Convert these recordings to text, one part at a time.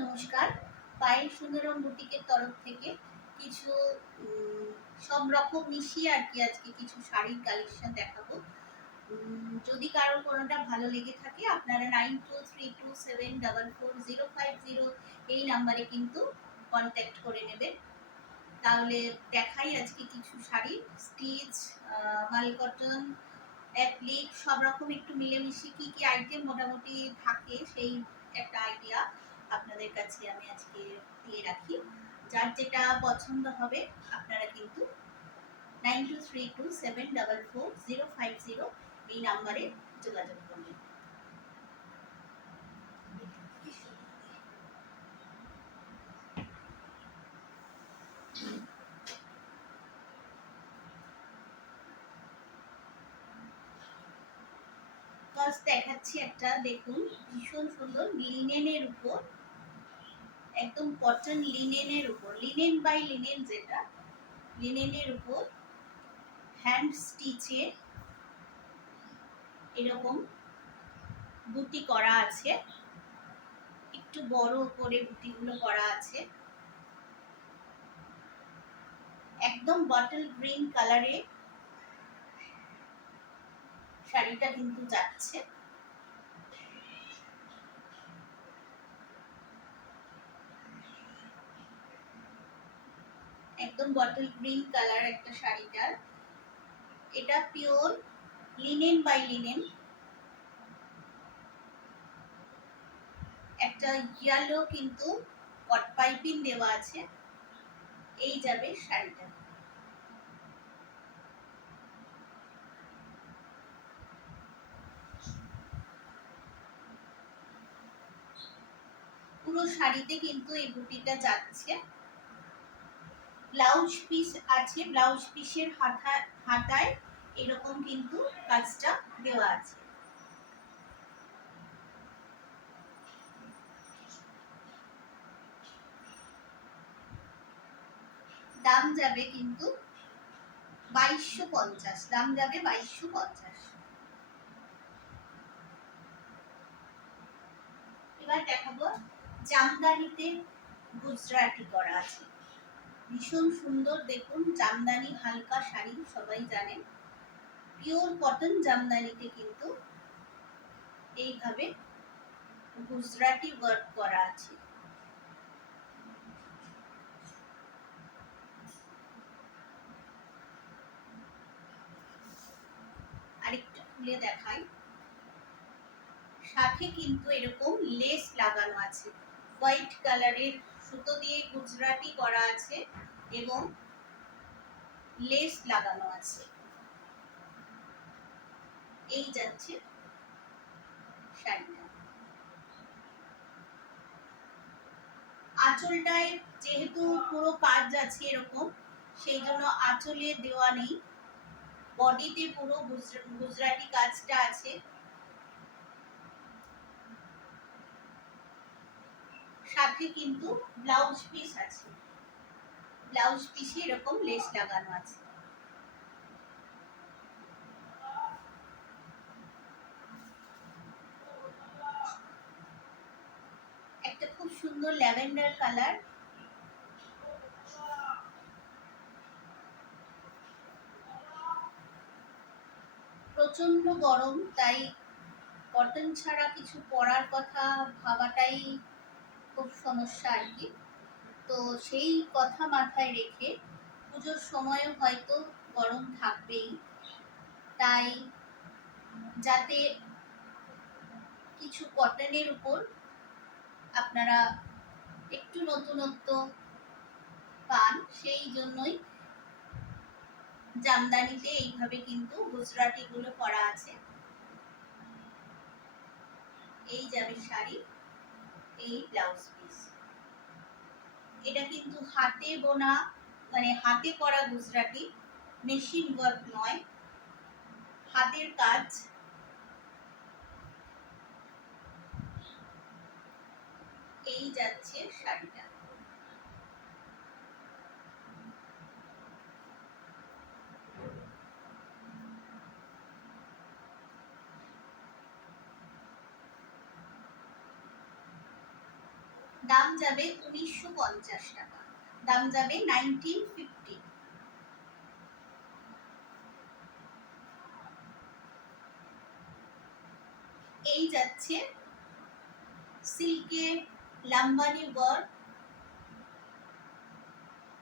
নমস্কার। পায়েল সুন্দরম বুটিকের তরফ থেকে কিছু সব রকম মিশিয়ে আর কি আজকে কিছু শাড়ির কালেকশন দেখাবো। যদি কারোর কোনোটা ভালো লেগে থাকে আপনারা 9232744050 এই নাম্বারে কিন্তু কন্ট্যাক্ট করে নেবেন। তাহলে দেখাই আজকে কিছু শাড়ি স্টিচ, মাল কটন, অ্যাপ্লিক সব রকম একটু মিলেমিশে কি কি আইটেম মোটামুটি থাকে সেই একটা আইডিয়া আপনাদের কাছে আমি আজকে দিয়ে রাখি। যার যেটা পছন্দ হবে আপনারা কিন্তু 9232744050 এই নাম্বারে যোগাযোগ করবেন। ফার্স্ট দেখাচ্ছি একটা, দেখুন ভীষণ সুন্দর লিনেনের উপর, একদম কটন লিনেনের উপর, লিনেন বাই লিনেন, যেটা লিনেনের উপর হ্যান্ড স্টিচে এরকম বুটি করা আছে, একটু বড় করে বুটিগুলো করা আছে, একদম বটল গ্রিন কালারে শাড়িটা কিন্তু যাচ্ছে। একদম বটল গ্রিন কালার একটা শাড়িটার, এটা পিওর লিনেন বাই লিনেন। একটা ইয়েলো কিন্তু কট পাইপিং দেওয়া আছে, এই যাবে শাড়িটা। পুরো শাড়িতে কিন্তু এই বুটিটা যাচ্ছে। ব্লাউজ পিস আছে, ব্লাউজ পিসের হাতায় এরকম কিন্তু কাজটা দেওয়া আছে। দাম যাবে কিন্তু 2250, দাম যাবে 2250। এবার দেখাবো জামদানিতে গুজরাটি করা আছে, ভীষণ সুন্দর। দেখুন জামদানি হালকা শাড়ি সবাই জানেন, পিওর কটন জামদানিতে কিন্তু এইভাবে গুজরাটি ওয়ার্ক করা আছে। আরেকটু খুলে দেখাই, সাথে কিন্তু এরকম লেস লাগানো আছে, হোয়াইট কালারের সুতো দিয়ে গুজরাটি করা আছে এবং লেস লাগানো আছে। এই যাচ্ছে শাড়িটা। আঁচলটায় যেহেতু পুরো কাজ আছে এরকম, সেই জন্য আঁচলে দেওয়া নেই, বডিতে পুরো গুজরাটি কাজটা আছে। সাথে কিন্তু ব্লাউজ পিস আছে, ব্লাউজ পিসে এরকম লেস লাগানো আছে। একটা খুব সুন্দর ল্যাভেন্ডার কালার, প্রচন্ড গরম, তাই কটন ছাড়া কিছু পরার কথা ভাবাটাই খুব সমস্যা আর কি। তো সেই কথা মাথায় রেখে পুজোর সময়ও হয়তো গরম থাকবেই, তাই যাতে কিছু কটনের উপর আপনারা একটু নতুনত্ব পান, সেই জন্যই জামদানিতে এইভাবে কিন্তু গুজরাটি গুলো করা আছে। এই যাবে শাড়ি, এই ব্লাউজ পিস। এটা কিন্তু হাতে বোনা, মানে হাতে করা গুজরাটি, মেশিন ওয়ার্ক নয়, হাতের কাজ। এই যাচ্ছে শাড়িটা। দাম যাবে 1950 টাকা, দাম যাবে 1950। এই যাচ্ছে সিল্কের লাম্বানি ওয়ার্ক,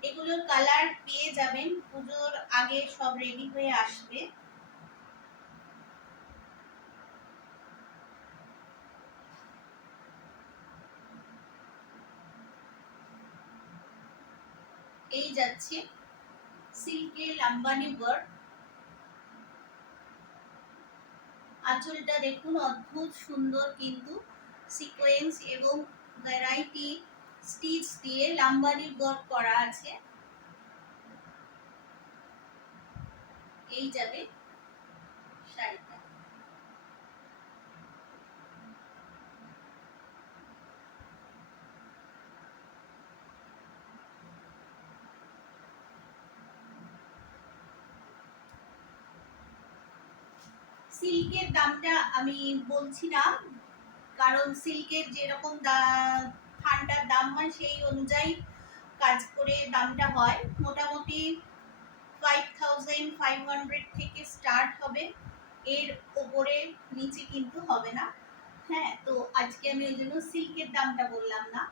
এগুলোর কালার পেয়ে যাবেন, পুজোর আগে সব রেডি হয়ে আসবে। এই যাচ্ছে সিল্কের লাম্বানি ওয়ার্ক, আঁচলটা দেখুন অদ্ভুত সুন্দর, কিন্তু সিকোয়েন্স এবং ভ্যারাইটি স্টিচ দিয়ে লাম্বানি ওয়ার্ক করা আছে। এই যাবে শাড়িটা। সিল্কের দামটা আমি বলছি না, কারণ সিল্কের যেরকম ঠান্ডার দাম হয় সেই অনুযায়ী কাজ করে দামটা হয়। মোটামুটি 5500 থেকে স্টার্ট হবে, এর ওপরে নিচে কিন্তু হবে না। হ্যাঁ, তো আজকে আমি ওই জন্য সিল্কের দামটা বললাম না।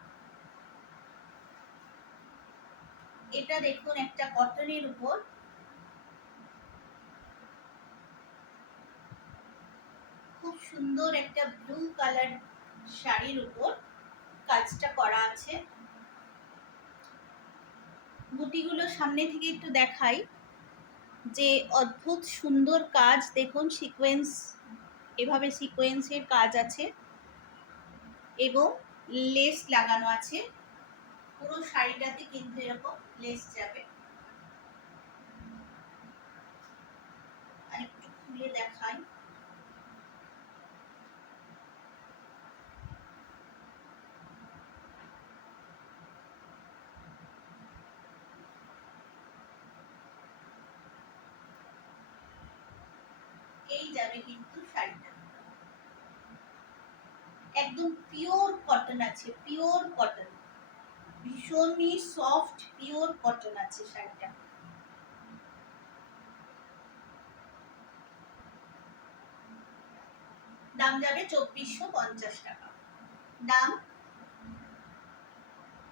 এটা দেখুন একটা কটনের উপর, খুব সুন্দর একটা ব্লু কালার শাড়ির উপর কাজটা করা আছে। বুটিগুলো সামনে থেকে একটু দেখাই, যে অদ্ভুত সুন্দর কাজ দেখুন, সিকোয়েন্স, এভাবে সিকোয়েন্সের কাজ আছে এবং লেস লাগানো আছে। পুরো শাড়িটাতে কিন্তু এরকম লেস যাবে। আর একটু খুলে দেখাই, এই যাবে কিন্তু শাড়িটা, একদম পিওর কটন আছে, পিওর কটন, ভীষণই সফট পিওর কটন আছে শাড়িটা। দাম যাবে 2450 টাকা, দাম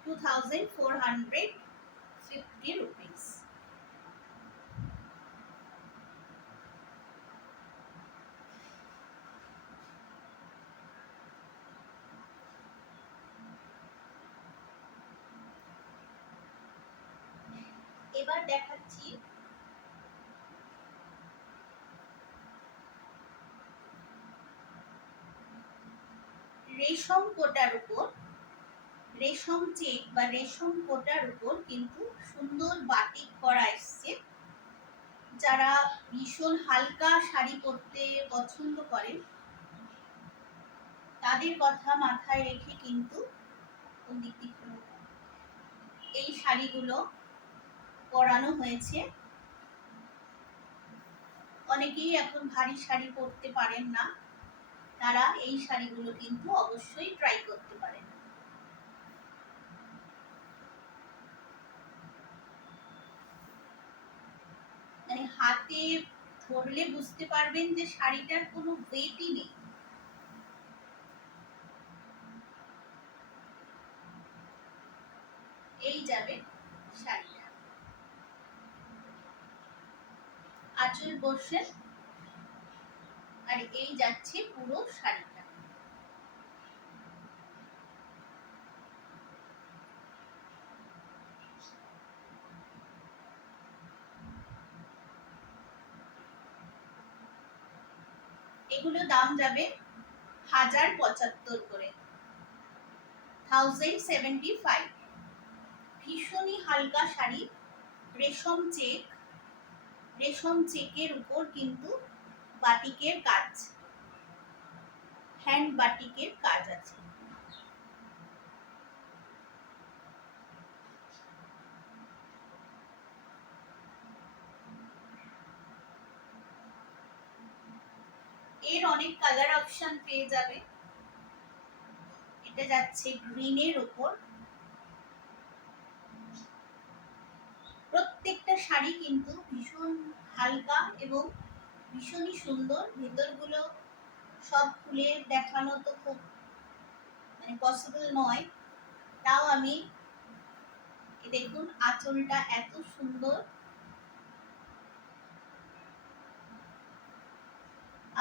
2450 রুপিস। এবার দেখাচ্ছি রেশম কোটার উপর, রেশম চেক বা রেশম কোটার উপর কিন্তু সুন্দর বাটিক করা এসছে। যারা ভীষণ হালকা শাড়ি পরতে পছন্দ করেন তাদের কথা মাথায় রেখে কিন্তু এই শাড়িগুলো পরানো হয়েছে। অনেকেই এখন ভারী শাড়ি পরতে পারেন না, তারা এই শাড়িগুলো কিন্তু অবশ্যই ট্রাই করতে পারেন। মানে হাতে ধরলে বুঝতে পারবেন যে শাড়িটার কোনো ওয়েটই নেই। এই যাবে শাড়িটা, আঁচল বসে, আর এই যাচ্ছে পুরো শাড়িটা। এগুলো দাম যাবে 1075 করে, 1075। ভীষণই হালকা শাড়ি, রেশম চেক, রেশম চেকের উপর কিন্তু বাটিকের কাজ, হ্যান্ড বাটিকের কাজ আছে। এর অনেক কালার অপশন পেয়ে যাবে। এটা যাচ্ছে গ্রিনের উপর। প্রত্যেকটা শাড়ি কিন্তু ভীষণ হালকা এবং ভীষণই সুন্দর। ভেতরগুলো সব খুলে দেখানো তো খুব মানে পসিবল নয়, তাও আমি দেখুন আঁচলটা এত সুন্দর,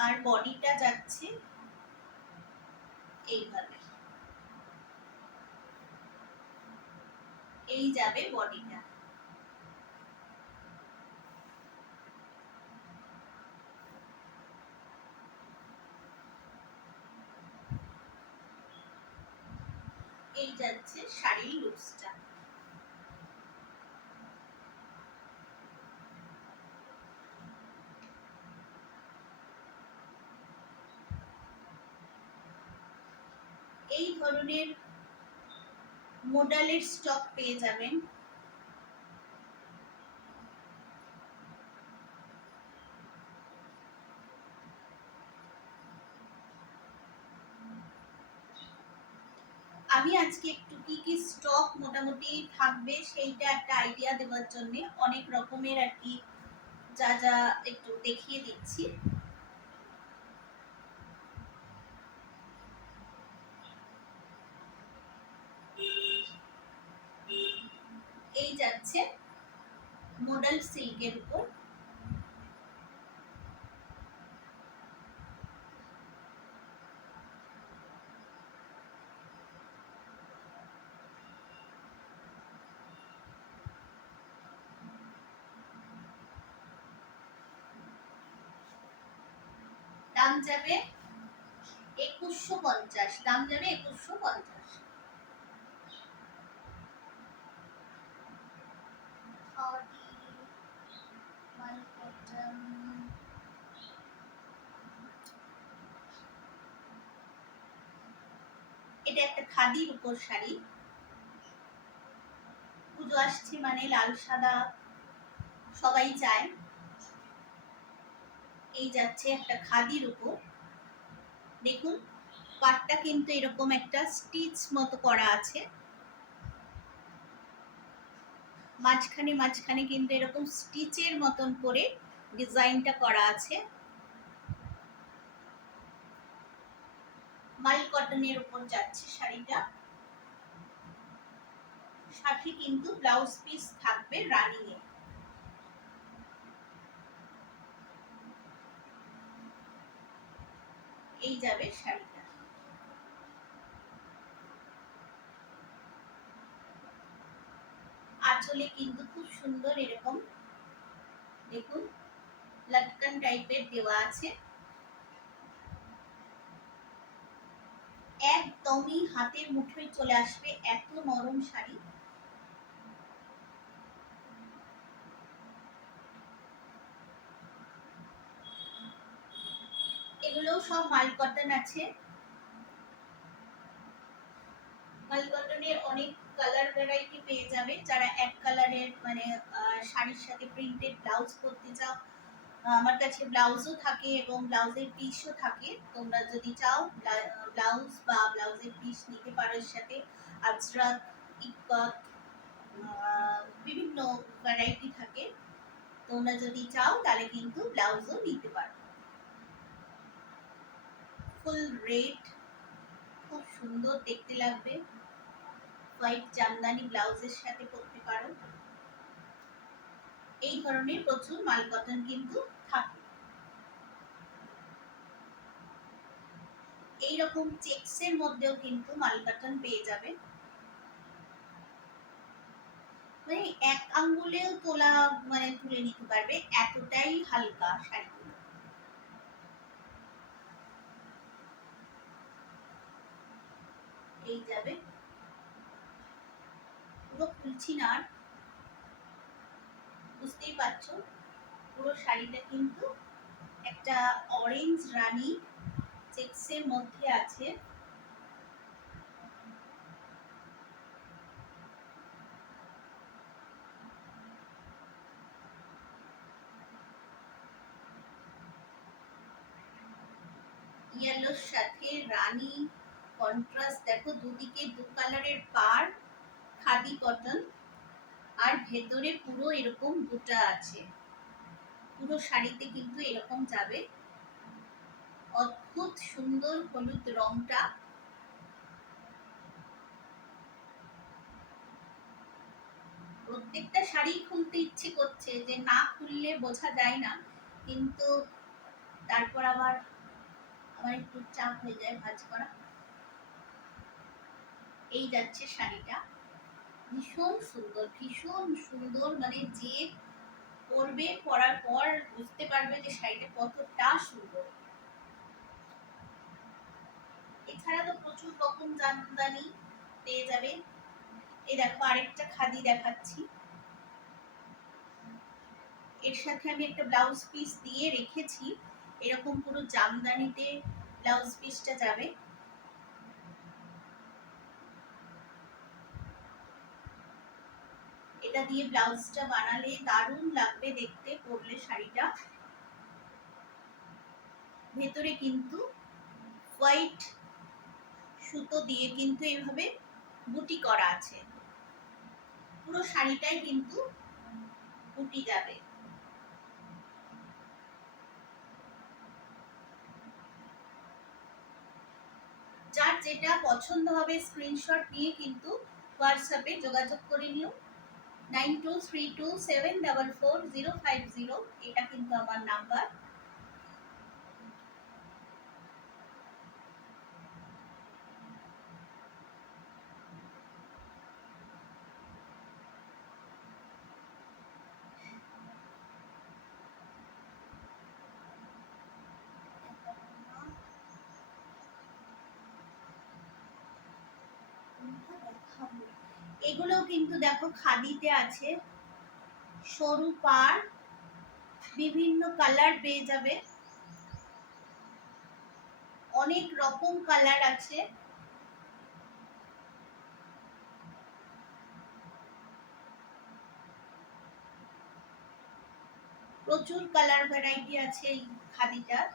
আর বডিটা যাচ্ছে এইভাবে, এই যাবে বডিটা। এই যাচ্ছে শাড়ির লুকসটা। এই ধরনের মডেলের স্টক পেয়ে যাবেন। আমি আজকে একটু কি কি স্টক মোটামুটি থাকবে সেইটা একটা আইডিয়া দেওয়ার জন্য অনেক রকমের আর কি যা যা একটু দেখিয়ে দিচ্ছি। এই যাচ্ছে মডেল সিল্কের উপর। দাম যাবে 2150, দাম যাবে 2150। এটা একটা খাদির উপর শাড়ি। পুজো আসছে মানে লাল সাদা সবাই চায়। এই যাচ্ছে একটা খাদির উপর। দেখুন পাটটা কিন্তু এরকম একটা স্টিচ মতো করা আছে, মাঝখানে মাঝখানে কিন্তু এরকম স্টিচের মতন করে ডিজাইনটা করা আছে। মাল কটনের উপর যাচ্ছে শাড়িটা। সাথে কিন্তু ব্লাউজ পিস থাকবে রানিং এ। এই যাবে শাড়িটা। আঁচলে কিন্তু খুব সুন্দর এরকম দেখুন লটকন টাইপের দেওয়া আছে। একদমই হাতের মুঠোয় চলে আসবে, এত নরম শাড়ি। এগুলোও সব মাল কটন আছে। মাল কটনের অনেক কালার ভ্যারাইটি পেয়ে যাবে। যারা এক কালারের মানে শাড়ির সাথে প্রিন্টেড ব্লাউজ করতে চাও, আমার কাছে ব্লাউজও থাকে এবং ব্লাউজের পিসও থাকে। তোমরা যদি চাও ব্লাউজ বা ব্লাউজের পিস নিতে পারো, এর সাথে আজরাক, ইকত, বিভিন্ন ভ্যারাইটি থাকে। তোমরা যদি চাও তাহলে কিন্তু ব্লাউজও নিতে পারো। ফুল রেড, খুব সুন্দর দেখতে লাগবে। হোয়াইট জামদানি ব্লাউজের সাথে পরতে পারো। এই ধরনের প্রচুর মাল কটন কিন্তু থাকে। এইরকম চেকসের মধ্যেও কিন্তু মাল কটন পেয়ে যাবে। মানে এক আঙ্গুলেও তোলা মানে তুলে নিতে পারবে, এতটাই হালকা শাড়িগুলো। এই যাবে, পুরো খুলছি না আর, বুঝতেই পারছো পুরো শাড়িটা কিন্তু একটা অরেঞ্জ রানী চেকসের মধ্যে আছে। ইয়েলোর সাথে রানী কন্ট্রাস্ট দেখো, দুদিকে দু কালারের পার, খাদি কটন, আর ভেতরে পুরো এরকম বুটা আছে। পুরো শাড়িতে কিন্তু এরকম যাবে। অদ্ভুত সুন্দর হলুদ রংটা। প্রত্যেকটা শাড়ি খুলতে ইচ্ছে করছে, যে না খুললে বোঝা যায় না, কিন্তু তারপর আবার আমার একটু চাপ হয়ে যায় ভাঁজ করা। এই যাচ্ছে শাড়িটা, ভীষণ সুন্দর, ভীষণ সুন্দর, মানে যে পরবে, পরার পর বুঝতে পারবে যে শাড়িটা কতটা সুন্দর। এছাড়া তো প্রচুর রকম জামদানি পেয়ে যাবে। এই দেখো আরেকটা খাদি দেখাচ্ছি, এর সাথে আমি একটা ব্লাউজ পিস দিয়ে রেখেছি। এরকম পুরো জামদানিতে ব্লাউজ পিসটা যাবে। এটা দিয়ে ব্লাউজটা বানালে দারুণ লাগবে দেখতে, পরলে শাড়িটা। ভেতরে কিন্তু হোয়াইট সুতো দিয়ে কিন্তু এইভাবে বুটি করা আছে। পুরো শাড়িটাই কিন্তু বুটি যাবে। যার যেটা পছন্দ হবে স্ক্রিনশট নিয়ে কিন্তু হোয়াটসঅ্যাপে যোগাযোগ করে নিও। 9232744050, এটা কিন্তু আমার নাম্বার। এগুলোও কিন্তু দেখো খাদিতে আছে, সরু পাড়, বিভিন্ন কালার পেয়ে যাবে, অনেক রকম কালার আছে। প্রচুর কালার ভ্যারাইটি আছে এই খাদিটার।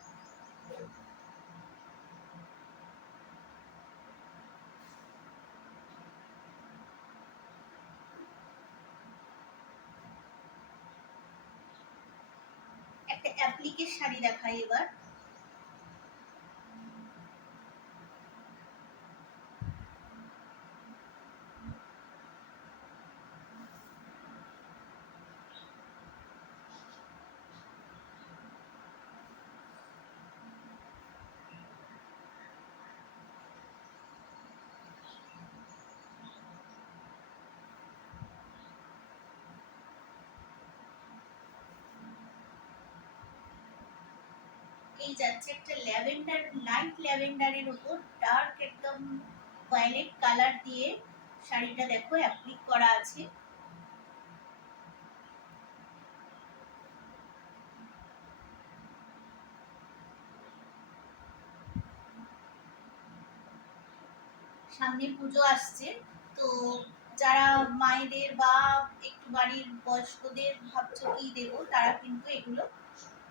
একটা অ্যাপ্লিকের শাড়ি দেখাই এবার। এই যাচ্ছে একটা ল্যাভেন্ডার, লাইট ল্যাভেন্ডারের উপর ডার্ক একদম ভায়োলেট কালার দিয়ে শাড়িটা দেখো অ্যাপ্লিক করা আছে। সামনে পুজো আসছে, তো যারা মায়েদের বা একটু বাড়ির বয়স্কদের ভাবছো কি দেবো, তারা কিন্তু এগুলো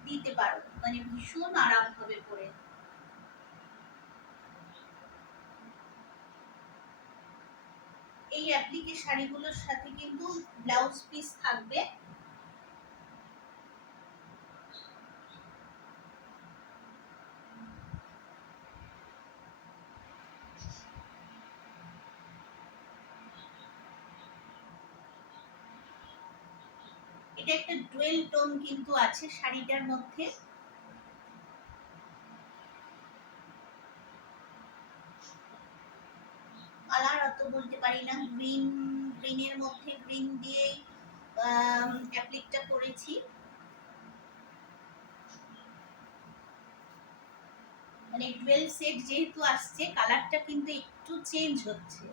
দিতে পারো, মানে ভীষণ আরাম হবে পরে। এই অ্যাপ্লিকের শাড়িগুলোর সাথে কিন্তু ব্লাউজ পিস থাকবে। এটা একটা ডুয়েল টোন কিন্তু আছে শাড়িটার মধ্যে। কালার অত বলতে পারি না, গ্রিনের মধ্যে গ্রিন দিয়ে অ্যাপ্লিকটা করেছি। মানে ডুয়েল সেট যেহেতু আসছে, কালারটা কিন্তু একটু চেঞ্জ হচ্ছে।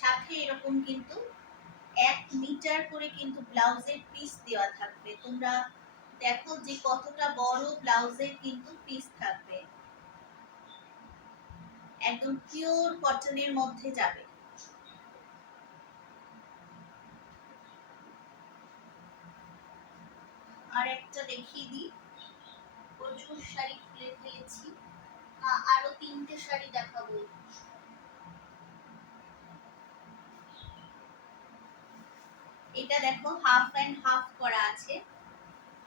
সাথে এরকম কিন্তু 1 মিটার করে কিন্তু ব্লাউজের পিস দেওয়া থাকবে। তোমরা দেখো যে কতটা বড় ব্লাউজের কিন্তু পিস থাকবে, একদম পিওর কটনের মধ্যে যাবে। আর একটা দেখিয়ে দিই, প্রচুর শাড়ি তুলে ফেলেছি। আরো 3টে শাড়ি দেখাবো। এটা দেখো হাফ অ্যান্ড হাফ করা আছে,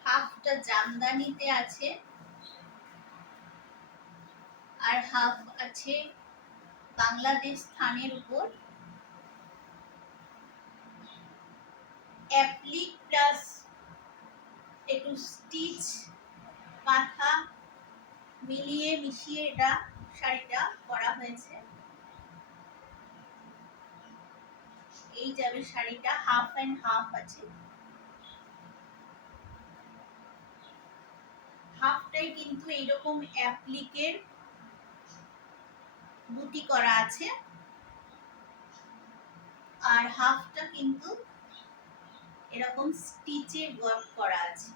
হাফটা জামদানিতে আছে আর হাফ আছে বাংলাদেশ থানের উপর। অ্যাপ্লিক প্লাস একটু স্টিচ মাথা মিলিয়ে মিশিয়ে এটা শাড়িটা করা হয়েছে। এই যাবে শাড়িটা, হাফ অ্যান্ড হাফ আছে। হাফটাই কিন্তু এইরকম অ্যাপ্লিকের বুটি করা আছে আর হাফটা কিন্তু এরকম স্টিচের ওয়ার্ক করা আছে।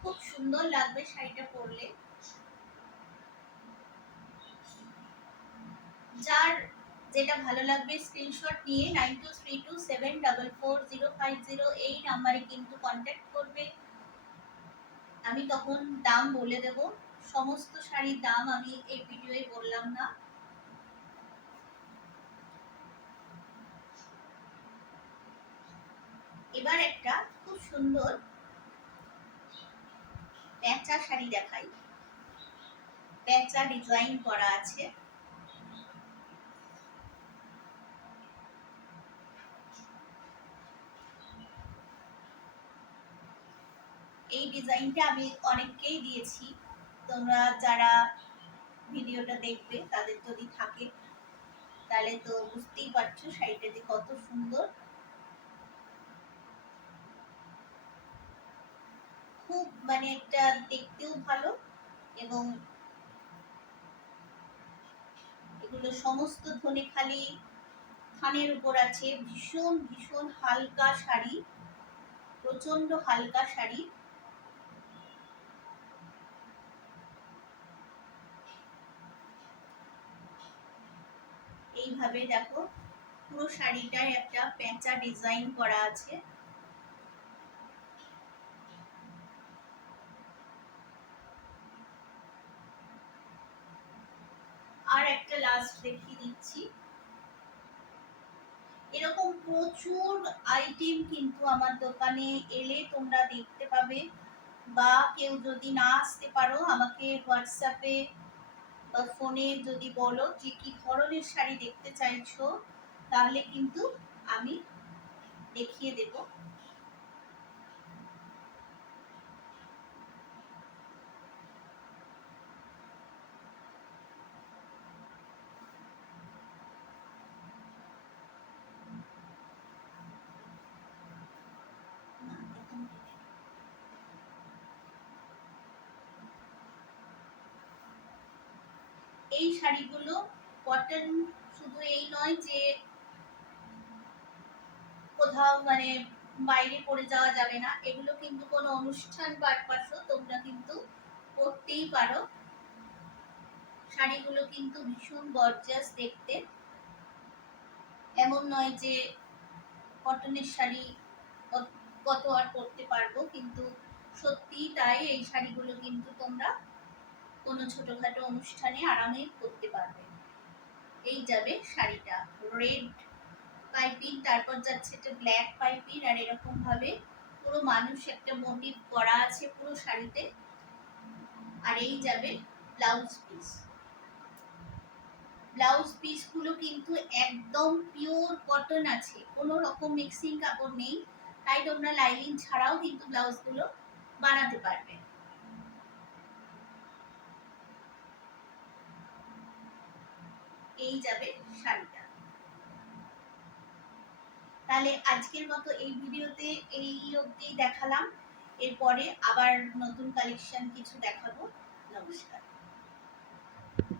খুব সুন্দর লাগবে শাড়িটা পরলে। যার যেটা ভালো লাগবে স্ক্রিনশট নিয়ে 9232744050 এই নাম্বারে কিন্তু কন্ট্যাক্ট করবে। আমি তখন দাম বলে দেব। সমস্ত শাড়ির দাম আমি এই ভিডিওয়ে বললাম না। এবার একটা খুব সুন্দর প্যাঁচা শাড়ি দেখাই। প্যাঁচা ডিজাইন করা আছে। এই ডিজাইনটা আমি অনেককেই দিয়েছি, তোমরা যারা ভিডিওটা দেখবে তাদের যদি থাকে তাহলে তো বুঝতেই পারছো শাড়িটা যে কত সুন্দর। খুব মানে এটা দেখতেও ভালো এবং এগুলো সমস্ত ধনেখালি থানের উপর আছে। ভীষণ ভীষণ হালকা শাড়ি, প্রচন্ড হালকা শাড়ি। এইভাবে দেখো পুরো শাড়িটায় একটা পেঁচা ডিজাইন করা আছে। আর একটা লাস্ট দেখিয়ে দিচ্ছি। এরকম প্রচুর আইটেম কিন্তু আমার দোকানে এলে তোমরা দেখতে পাবে, বা কেউ যদি না আসতে পারো আমাকে হোয়াটসঅ্যাপে বা ফোনে যদি বলো যে কি ধরনের শাড়ি দেখতে চাইছো তাহলে কিন্তু আমি দেখিয়ে দেব। এই শাড়িগুলো কটন শুধু এই নয় যে কোথাও মানে বাইরে পরে যাওয়া যাবে না, এগুলো কিন্তু কোনো অনুষ্ঠান পারপাসও তোমরা কিন্তু পরতেই পারো। শাড়িগুলো কিন্তু ভীষণ গর্জিয়াস দেখতে, এমন নয় যে কটনের শাড়ি কত আর পরতে পারবো, কিন্তু সত্যি তাই। এই শাড়িগুলো কিন্তু তোমরা কোনো ছোটখাটো অনুষ্ঠানে আরামে পরতে পারবে। এই যাবে শাড়িটা রেড পাইপিং, তারপর যাচ্ছে এটা ব্ল্যাক পাইপিং, আর এরকম ভাবে পুরো মানুষ একটা মোটিভ করা আছে পুরো শাড়িতে। আর এই যাবে ব্লাউজ পিস। ব্লাউজ পিস গুলো কিন্তু একদম পিওর কটন আছে, কোনো রকম মিক্সিং কাপড় নেই, তাই তোমরা লাইনিং ছাড়াও কিন্তু ব্লাউজ গুলো বানাতে পারবে। এই যাবে শাড়িটা। তাহলে আজকের মতো এই ভিডিওতে এই অবধি দেখালাম, এরপরে আবার নতুন কালেকশন কিছু দেখাবো। নমস্কার।